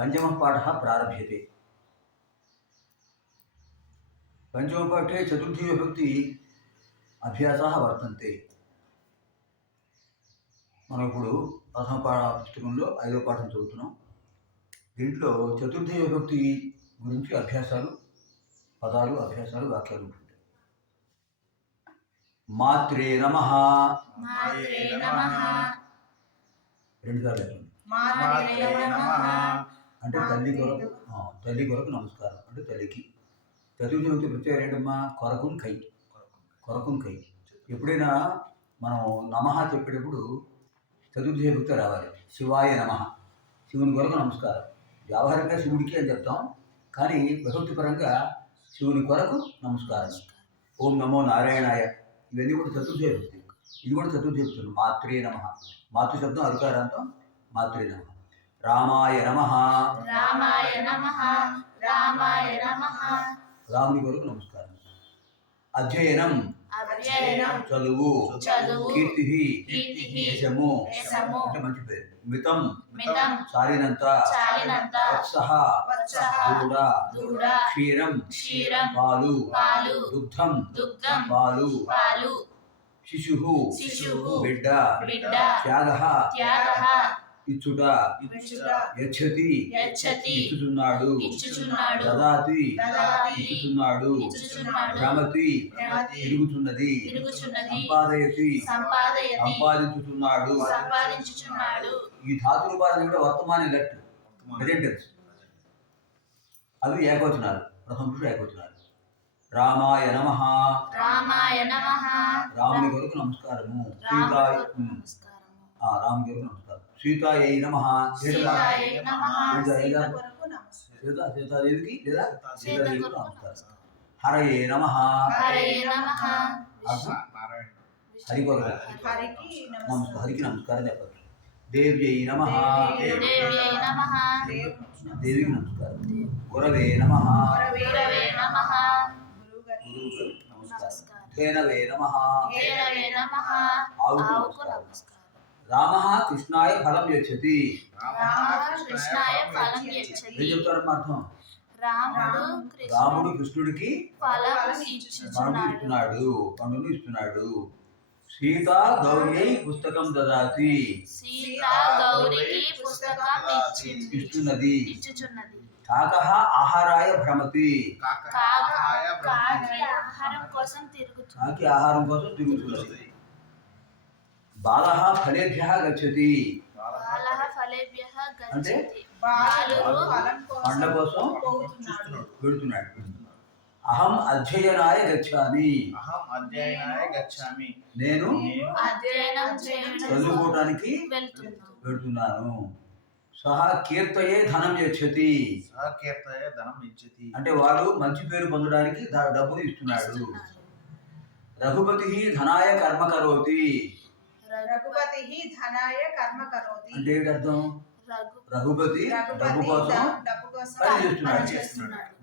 पञ्चमः पाठः प्रारभ्यते पञ्चमपाठे चतुर्थी विभक्ति అభ్యాసాः వర్తంతే మనం ఇప్పుడు ప్రథమ పా పుస్తకంలో ఐదో పాఠం చదువుతున్నాం దీంట్లో చతుర్థి విభక్తి గురించి అభ్యాసాలు పదాలు అభ్యాసాలు వాక్యాలు ఉంటాయి మాత్రే నమ మాత్రే నమః రెండు సార్లు చెప్పండి మాత్రే నమః అంటే తల్లి కొరకు తల్లి కొరకు నమస్కారం. అంటే తల్లికి. చతుర్థి విభక్తి ప్రత్యేకం ఏంటమ్మా? కొరకున్ కై. కొరకున్ కై. ఎప్పుడైనా మనం నమః చెప్పేటప్పుడు చతుర్థి విభక్తి రావాలి. శివాయ నమ. శివుని కొరకు నమస్కారం. వ్యావహారికంగా శివుడికి అని చెప్తాం. కానీ విభక్తి పరంగా శివుని కొరకు నమస్కారం. ఓం నమో నారాయణాయ. ఇవన్నీ కూడా చతుర్థి విభక్తి ఇది కూడా చతుర్థి విభక్తి మాత్రే నమ. మాతృ శబ్దం అధికారాంతం మాత్రే నమ. రామాయ నమ. రామాయ నమః రామాయ నమః. రాముని కొరకు నమస్కారం. అధ్యయనం. చదువు. కీర్తి. యశము. అంటే మంచి పేరు. మితం. సారినంత వత్సః దూడ. క్షీరం. పాలు. దుగ్ధం. పాలు. శిశు బిడ్డ. త్యాగః. ఇచ్చుట యచ్చతి యచ్చతి ఇచ్చుచున్నాడు ఇచ్చుచున్నాడు దదాతి దదాతి ఇచ్చుచున్నాడు ఇచ్చుచున్నాడు భ్రమతి తిరుగుతున్నది తిరుగుచున్నది సంపాదయతి సంపాదయతి సంపాదించుతున్నాడు సంపాదించుచున్నాడు. ఈ ధాతు రూపాలు కూడా వర్తమాన లెట్ ప్రజెంటెన్స్ అవి ఏకవచనాలు ప్రథమ పురుషుడు ఏకవచనాలు రామాయ నమ. రామాయ నమః. రాముని కొరకు నమస్కారము. సీతాయ రాముని కొరకు నమస్కారం. సీతాయ నమ. సీతాదేవికి లేదా సీత సీతాదేవికి నమస్కారం హరయే నమ. హరి నమస్కారం. హరికి నమస్కారం చెప్పచ్చు దేవ్యై నమ. దేవికి నమస్కారం. గురవే నమ. నమస్కారం. ధేనవే నమ. ఆవుకు నమస్కారం. రామ కృష్ణాయ ఫలం యచ్చతి. ఏం అర్థం? రాముడు రాముడు కృష్ణుడు కృష్ణుడికి ఫలం ఇస్తున్నాడు పండును ఇస్తున్నాడు. సీత గౌరీ పుస్తకం దదాతి ఇస్తున్నది కాక ఆహారాయ భ్రమతి. కాక ఆహారం కోసం తిరుగుతుంది. కాకి ఆహారం కోసం తిరుగుతున్నది బాల ఫలేభ్య గచ్చతి. అంటే? పండ్ల కోసం వెళుతున్నాడు అహం అధ్యయనాయ గచ్చామి. అహం అధ్యయనాయ గచ్చామి. నేను చదువుకోవడానికి వెళ్తున్నాను. వెళ్తున్నాను సహా కీర్తయే ధనం యచ్చతి. సహకీర్తయ ధనం ఇచ్చతి అంటే వాడు మంచి పేరు పొందడానికి ద- డబ్బులు ఇస్తున్నాడు. ఇస్తున్నాడు. రఘుపతి ధనాయ కర్మ కరోతి. రఘుపతి ధనాయ కర్మ కరోతి. అంటే ఏంటి అర్థం? రఘు రఘుపతి డబ్బు రఘుపతి కోసం ద- డబ్బు కోసం పని చేస్తున్నాడు.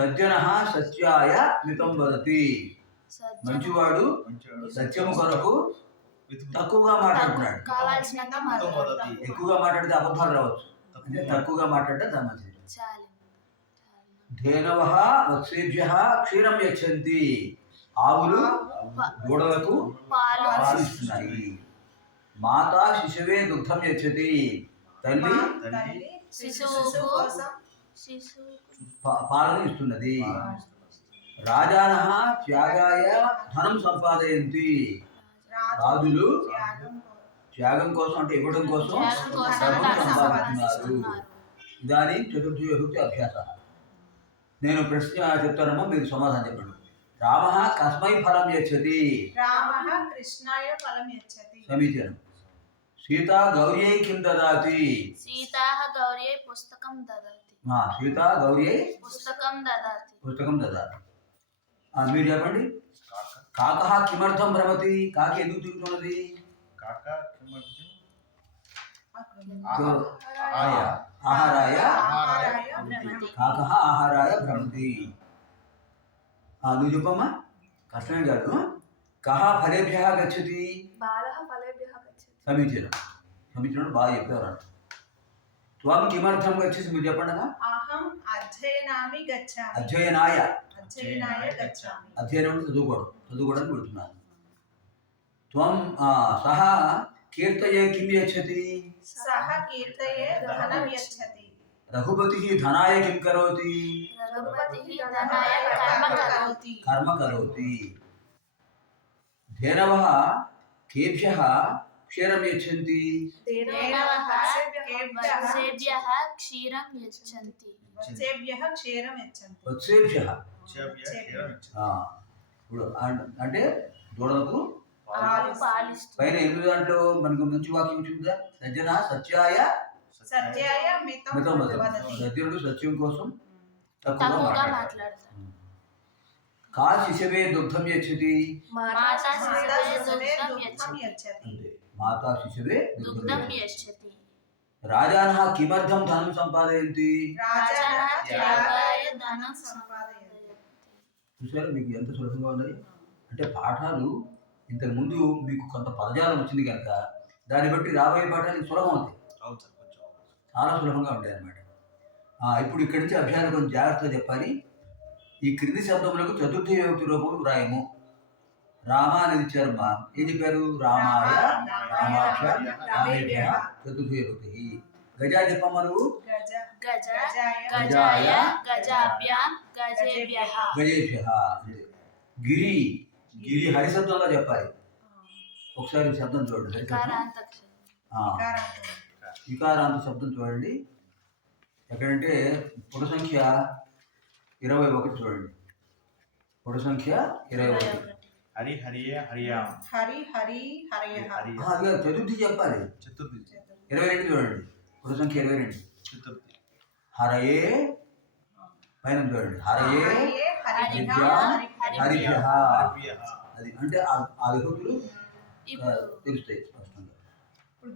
సజ్జన. సత్యాయ మితం వదతి. మంచివాడు సత్యము కొరకు తక్కువగా మాట్లాడుతున్నాడు. ఎక్కువగా మాట్లాడితే అబద్ధాలు రావచ్చు. అంటే తక్కువగా మంచిది చాలు. ధేనవ వత్సేభ్య క్షీరం యచ్చంతి. ఆవులు దూడలకు పాలు పాలు ఇస్తున్నాయి మాత శిశువే దుగ్ధం యచ్చతి. తల్లి? పాలను ఇస్తున్నది. రాజాన త్యాగాయ ధనం సంపాదయంతి. రాజులు త్యాగం కోసం. అంటే ఇవ్వడం కోసం ధనం సంపాదిస్తున్నారు. ఇదానీ చతుర్థి అభ్యాస. నేను ప్రశ్న చెప్తానమ్మా మీరు సమాధానం చెప్పండి. రామ కస్మై ఫలం యచ్చతి. రామః కృష్ణాయ ఫలం యచ్చతి. సమీచీనం. సీత గౌర్యై కిం దదాతి సీతాహ గౌర్యై పుస్తకం దదాతి ఆ, సీత గౌర్యై పుస్తకం దదాతి పుస్తకం దదాతి ఆ, మీరు చెప్పండి. కాక కాక కిమర్థం భ్రమతి? కాకి ఎందుకు తిరుగుతున్నది? కాక కిమర్థం? ఆహారాయ. ఆహారాయ. కాక ఆహారాయ భ్రమతి. ఆ, నువ్వు చెప్పమ్మా కష్టమే కాదు కహ ఫలేభ్య గచ్చతి బాలः ఫలేభ్యः గచ్చతి సమీచీనం సమీచీనం బాగా చెప్పేవారు త్వం కిమర్థం గచ్చేసి మీరు చెప్పండి అమ్మా. అహం అధ్యయనామి గచ్చామి అధ్యయనాయ అధ్యయనాయ గచ్చామి అధ్యయనం అంటే చదువుకోవడం చదువుకోవడానికి వెళ్తున్నాను త్వం ఆ, సహ కీర్తయే కిం యచ్చతి సహ కీర్తయే ధనం యచ్చతి రఘుపతి ధనాయ కిం కరోతి? రఘుపతి ధనాయ కర్మ కరోతి. ధేనవ కేభ్య వత్సేభ్యః. ఇప్పుడు అన్- అంటే దూడలకు పైన ఎనిమిది దాంట్లో మనకు మంచి వాక్యం ఉంటుందా సజ్జన సత్యాయ సత్యం కోసం తక్కువగా మాట్లాడతాడు కా శిశవే దుగ్ధం యచ్చతి మాతా శిశువే దుగ్ధం యచ్చతి రాజానः సంపాదయంతి? చూసారా మీకు ఎంత సులభంగా ఉన్నాయి? అంటే పాఠాలు ఇంతకు ముందు మీకు కొంత పదజాలం వచ్చింది కనుక దాన్ని బట్టి రాబోయే పాఠాలు సులభం అవుతాయి. చాలా సులభంగా ఉంటాయి అన్నమాట ఆ, ఇప్పుడు ఇక్కడి నుంచి అభ్యాసం కొంచెం జాగ్రత్తగా చెప్పాలి. ఈ క్రింది శబ్దములకు చతుర్థ విభక్తి రూపం వ్రాయము. రామ అనేది ఇచ్చారు మా ఏం చెప్పారు రామాయ రామాక్ష రామేభ్య చతుర్థ విభక్తి. గజా చెప్పమ్మా నువ్వు గజ గజ గజాయ గజాయ గజాభ్యాం గజేభ్యః. గజేభ్య. అంటే గిరి గిరి హరి శబ్దంలో చెప్పాలి ఒకసారి శబ్దం చూడండి హరి శబ్దం. వికారాంత చూడండి. ఎక్కడంటే పుట సంఖ్య ఇరవై ఒకటి చూడండి. పుట సంఖ్య ఇరవై ఒకటి హరి హరియే హరియాం. హరి హరి హరయ. చతుర్థి చెప్పాలి. చతుర్థి. ఇరవై రెండు చూడండి. పుట సంఖ్య ఇరవై రెండు చతుర్థి. హరయే పైన చూడండి. హరయే విద్యా. అది అంటే ఆ- విభక్తులు తెలుస్తాయి స్పష్టంగా. ఇప్పుడు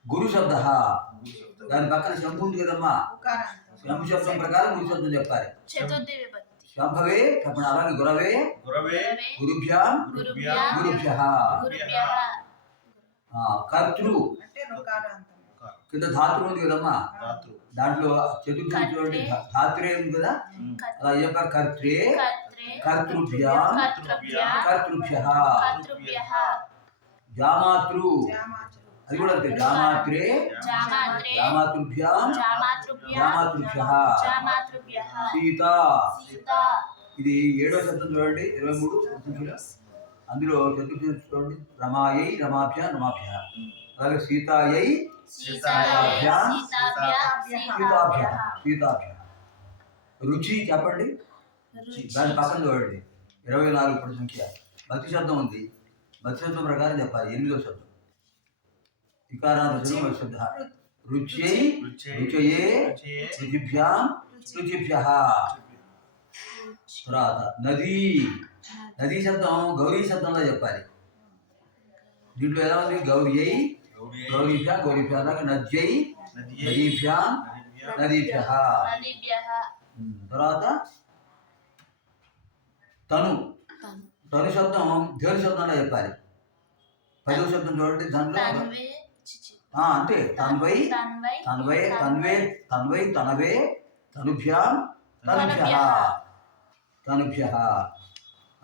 గిరి గురు శబ్ద మూడు శబ్దాలు. దాని పక్కన శంభు ఉంది కదమ్మా? ఉకారాంతం. శంభు శబ్దం ప్రకారం గురు శబ్దం చెప్పాలి. చతుర్థి విభక్తి శంభవే చెప్పండి అలాగే గురవే. గురవే. గురుభ్యాం. గురుభ్యాం. గురుభ్య. గురుభ్యః. కర్తృ. అంటే రుకారాంతం కింద ధాతృ ఉంది కదమ్మా? ధాతు. దాంట్లో చతుర్థి చూడండి. ధా- ధాత్రే ఉంది కదా? ఉమ్. అలా చెప్పారు కర్త్రే. కర్త్రే. కర్తృభ్యాం. కర్తృభ్యాం. కర్తృభ్య. కర్తృభ్యః. జామాతృ. జామాచురు అది కూడా అంతే. జామాత్రే జామాతృభ్యాం జామాతృభ్యాం సీత. ఇది ఏడో శబ్దం చూడండి. ఇరవై మూడు అందులో చతుర్థి చూడండి. రమాయై రమాభ్య రమాభ్య. అలాగే సీతాయై సీతాభ్య. సీతాభ్య సీతాభ్యః. సీతాభ్య. రుచి చెప్పండి. దాని పక్కన చూడండి. ఇరవై నాలుగు సంఖ్య. భక్తి శబ్దం ఉంది. భక్తి శబ్దం ప్రకారం చెప్పాలి. ఎనిమిదో శబ్దం. వికారాంత శబ్ద రుచ్యై రుచే రుచయే రుచయే రుచిభ్యాం రుచిభ్య తర్వాత నదీ నదీ శబ్దం గౌరీ శబ్దంలో చెప్పాలి దీంట్లో ఎలా ఉంది గౌరీ అయి గౌరీ గౌరీభ్య గౌరీభ్య అలాగే నద్యై నదియే నదీభ్యాం నదిభ్య నదీభ్య నదిభ్యః తర్వాత తను తను శబ్దం దేవుని శబ్దంలో చెప్పాలి పదవ శబ్దం చూడండి దాంట్లో అంతే తన్వై తన్వై తన్వై తన్వే తన్వై తనుభ్యాం తనుభ్య తనుభ్య.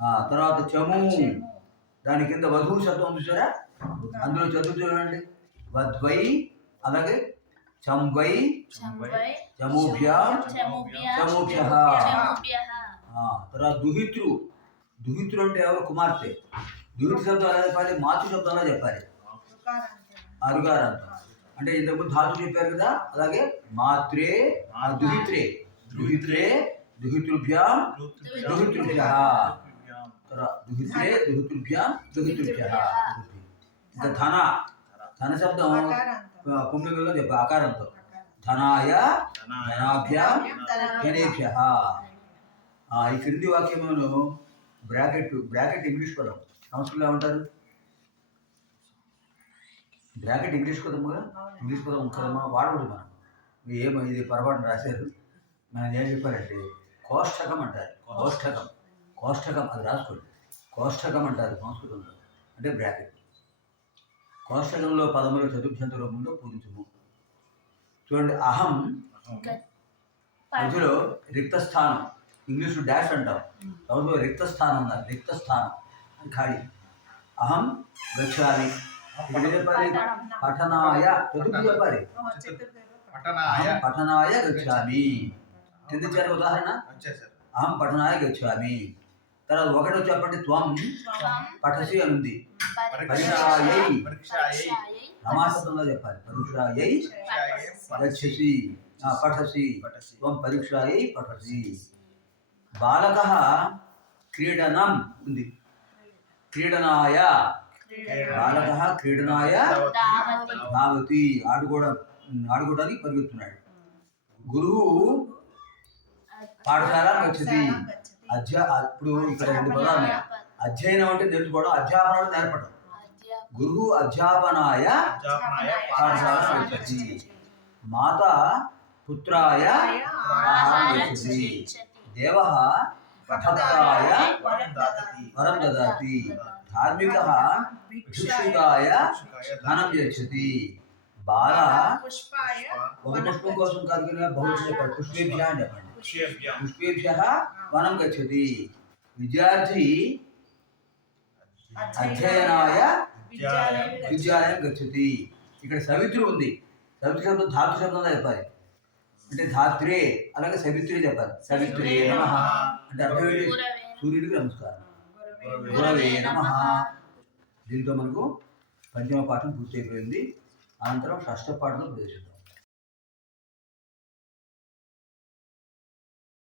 ఆ, తర్వాత చము. దాని కింద వధువు శబ్దం చూసారా? అందులో చదువు చూడండి. వద్వై అలాగే చంవై చంవై చముభ్యాం చముభ్య తర్వాత దుహితృ దుహితృ అంటే ఎవరు? కుమార్తె. దుహితృ శబ్దం ఎలా చెప్పాలి? మాతృ శబ్దంలో చెప్పాలి? రుకారాంతం అరుగారంతం అంటే ఇంతకుముందు ధాతు చెప్పారు కదా అలాగే మాత్రే ఆ దుహిత్రే దుహిత్రే దుహితృభ్యాం దుహితృభ్య దుహిత్రే దుహితృభ్యాం దుహితృభ్య ఇంకా ధన. ధన శబ్దం పుంలింగంలో చెప్ప ఆకారంతో. ధనాయ ధనాభ్యాం జనేభ్య ఆ, ఈ క్రింది వాక్యములను బ్రాకెట్ బ్రాకెట్ ఇంగ్లీష్ పదం సంస్కృతిలో ఏమంటారు? బ్రాకెట్ ఇంగ్లీష్ పదం కదా. ఇంగ్లీష్ పదం కదమ్మా వాడకూడదు మనం. ఏమో ఇది పొరపాటున రాశారు. మనం ఏం చెప్పారంటే కోష్టకం అంటారు. కోష్టకం. కోష్టకం. అది రాసుకోండి. కోష్టకం అంటారు సంస్కృతంలో. అంటే బ్రాకెట్ కోష్టకంలో పదములు చతుర్థంత రూపంలో పూరించము చూడండి అహం మధ్యలో రిక్త స్థానం ఇంగ్లీష్ డాష్ అంటాం. సంస్కృతంలో రిక్త స్థానం ఉన్నారు రిక్త స్థానం అని ఖాళీ. అహం చెప్పాలి పఠనాయ చెప్పాలి పఠనాయ గచ్చామి కింద చేర ఉదాహరణ? అహం పఠనాయ గచ్చామి తర్వాత ఒకటి చెప్పండి త్వం పఠసి అని ఉంది పరీక్షాయై. పరీక్షాయై. సమాసంలో చెప్పాలి. పరీక్షాయై గచ్చసి పఠసి. త్వం పరీక్షాయై పఠసి. బాలక క్రీడనం ఉంది. క్రీడనాయ బాలక క్రీడనాయ ధావతి ఆడుకోవడం ఆడుకోవడానికి పరిగెత్తున్నాడు. గురువు పాఠశాల గచ్చతి అధ్యా ఇప్పుడు ఇక్కడ రెండు పదాలు ఉన్నాయి. అధ్యయనం అంటే నేర్చుకోవడం అధ్యాపనం అంటే నేర్పడం. గురువు అధ్యాపనాయ పాఠశాల గచ్చతి మాత పుత్రాయ దేవ భక్తాయ వరం దదాతి. ధార్మిక భిక్షుకాయ ధనం యచ్చతి బాల పుష్పాయ ఒక పుష్పం కోసం కాదు బహుశా చెప్పాలి పుష్పేభ్య అని చెప్పండి. పుష్పేభ్య. వనం గచ్చతి. విద్యార్థి అధ్యయనాయ విద్యాలయం గచ్చతి. ఇక్కడ సవిత్రి ఉంది. సవిత్రి శబ్దం ధాతు శబ్దంలో చెప్పాలి. అంటే ధాత్రే అలాగే సవిత్రి చెప్పాలి. సవిత్రి నమ. అంటే అర్థం ఏంటి? సూర్యుడికి నమస్కారం. గురవే నమ. దీంతో మనకు పంచమ పాఠం పూర్తయిపోయింది. అనంతరం షష్ఠ పాఠంలో ప్రవేశిద్దాం.